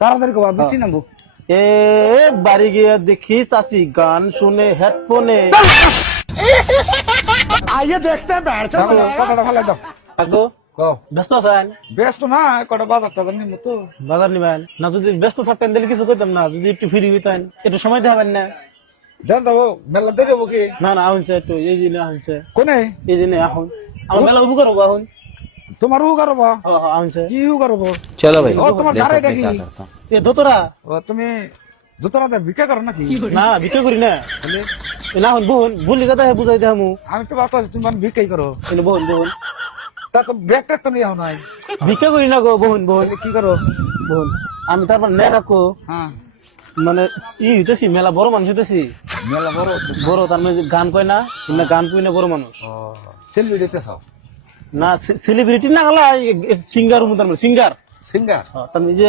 তাড়াতাড়ি কবা বেশি নামবো। এ বাড়ি গিয়ে দেখি চাচি গান শুনে হেডফোনে। আইয়ে দেখতে বেড়ছো কথাটা ভালো দাও। কাকু কও ব্যস্ত আছেন? ব্যস্ত না, কটা বাজার টাজার নিমু তো। বাজার নিবেন না? যদি ব্যস্ত থাকতেন তাহলে কিছু কইতাম না, যদি একটু ফ্রি হইতেন একটু সময় দেখাবেন না। দেন যাবো মেলা দেখে যাবো কি না না আহুনছে একটু এই জিনে আহুনছে কোনে এই জিনে আহুন আমার মেলা উপকার হবো আহুন। তোমার উ করবো আহুনছে কি উ করবো चलो भाई ও তোমার देखो ঘরে मैं দেখি क्या करता हूँ। এ দোতরা ও তুমি জুতরাতে ভিক্ষা করো নাকি? না বিক্রি করি না। না হন বহুন ভুলি কথা বুঝাই দেখামু। আমি তো ভাবছি তুমি মানে ভিক্ষাই করো, এনে বহুন বহুন তা তো ব্যাগ ট্যাগ তো নিয়ে নাই। ভিক্ষা করি না গো বহুন বহুন তাহলে কি করো? বহুন আমি তারপর নে রাখো হ্যাঁ মানে ই হইতেছি মেলা বড় মানুষ হইতেছি। মেলা বড় বড় তার মানে যে গান কয় না এমনি গান কই না বড় মানুষ ও সেলফি দিতেছ না সেলিব্রিটি না গলা সিঙ্গার তার মানে সিঙ্গার সিঙ্গার তার মানে যে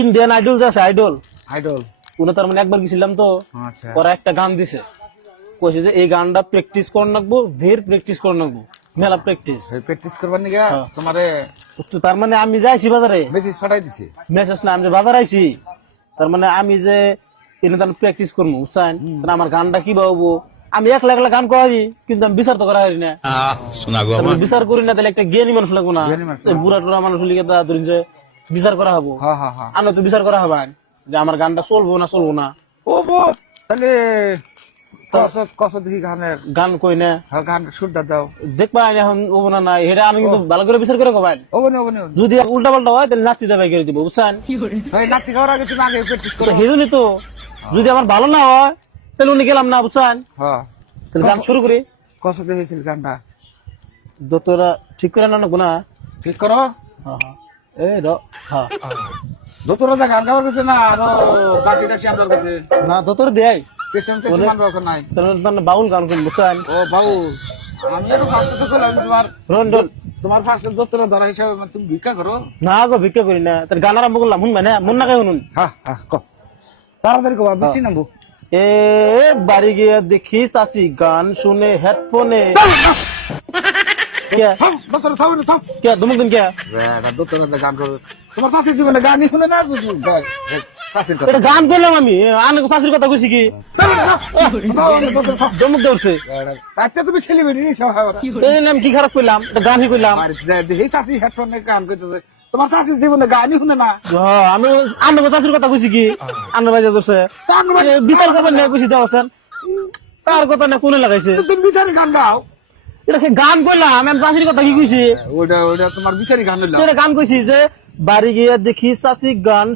ইন্ডিয়ান আইডল যে আছে আইডল আইডল। ওনা তার মানে একবার গেছিলাম তো আচ্ছা ওরা একটা গান দিছে কইছে যে এই গানটা প্র্যাকটিস কর নাকবো ধীর প্র্যাকটিস কর নাকবো মেলা প্র্যাকটিস প্র্যাকটিস করবার নিগে তোমারে তো তার মানে আমি যাইছি বাজারে মেসেজ পাঠাই দিছে। মেসেজ না আমি যে বাজার আইছি তার মানে আমি যে এনে তার প্র্যাকটিস করবো বুঝছেন আমার গানটা কি বাবু আমি একলা একলা গান করি কিন্তু আমি বিচার তো করা হারি না বিচার করি না তাহলে একটা জ্ঞানী মানুষ লাগবো না জ্ঞানী মানুষ বুড়া টুরা মানুষ লিখে ধরুন যে বিচার করা হবো হ্যাঁ হ্যাঁ হ্যাঁ আমরা তো বিচার করা হবে যে আমার গানটা চলবো না চলবো না ও বো তাহলে কত দেখি গানের গান কই না গান সুরটা দাও দেখবা এখন ও না না এটা আমি কিন্তু ভালো করে বিচার করে কবাই ওবনে ওবনে যদি উল্টা পাল্টা হয় তাহলে নাচতে দেবে করে দিব বুঝছেন ওই নাতি খাওয়ার আগে তুমি আগে প্র্যাকটিস করো। হেজুনি তো যদি আমার ভালো না হয় তাহলে উনি গেলাম না বুঝছেন হ্যাঁ তাহলে গান শুরু করি কত দেখি গানটা দোতরা ঠিক করে না না ঠিক করো। হ্যাঁ হ্যাঁ এই হ্যাঁ দোতরা গান গাওয়ার কাছে না আরো বাকিটা সে আমার কাছে না দোতর দেয় পেছন পেছন মানবার ওখানে নাই। তাহলে বাউল গান করুন বুঝছেন ও বাবু আমি একটু ফার্স্ট তো করলাম তোমার রন রন তোমার ফার্স্ট দোতরা ধরা হিসাবে তুমি ভিক্ষা করো। না গো ভিক্ষা করি না তার গান আরম্ভ করলাম শুনবে না মন না খাই শুনুন হ্যাঁ হ্যাঁ ক তাড়াতাড়ি কবা বেশি নামবো। এ বাড়ি গিয়ে দেখি চাচি গান শুনে হেডফোনে কে দোতরা থাও না থাও কে দুমুক দিন কে দোতরা গান করো। তোমার শাশুড়ি জীবনে গানই শুনে না বুঝু শাশুড়ির কথা এটা গান করলাম আমি আনে চাচির কথা কইছি কি দুমুক দৌড়ছে তাতে তুমি সেলিব্রিটি নিছো এই জন্য আমি কি খারাপ করলাম এটা গানই করলাম এই শাশি হেডফোনে গান করতেছে। তোমার শাশুড়ি জীবনে গানই শুনে না। হ্যাঁ, আমি আন্না চাচির কথা কইছি কি আন্না বাজে ধরছে বিচার করবেন না কইছি দেওয়াছেন তার কথা না কোনে লাগাইছে তুমি বিচারি গান গাও। এটা কি গান করলাম আমি চাচির কথা কি কইছি ওটা ওটা তোমার বিচারি গান হইলো। এটা গান কইছি যে বাড়ি গিয়ে দেখি চাচি গান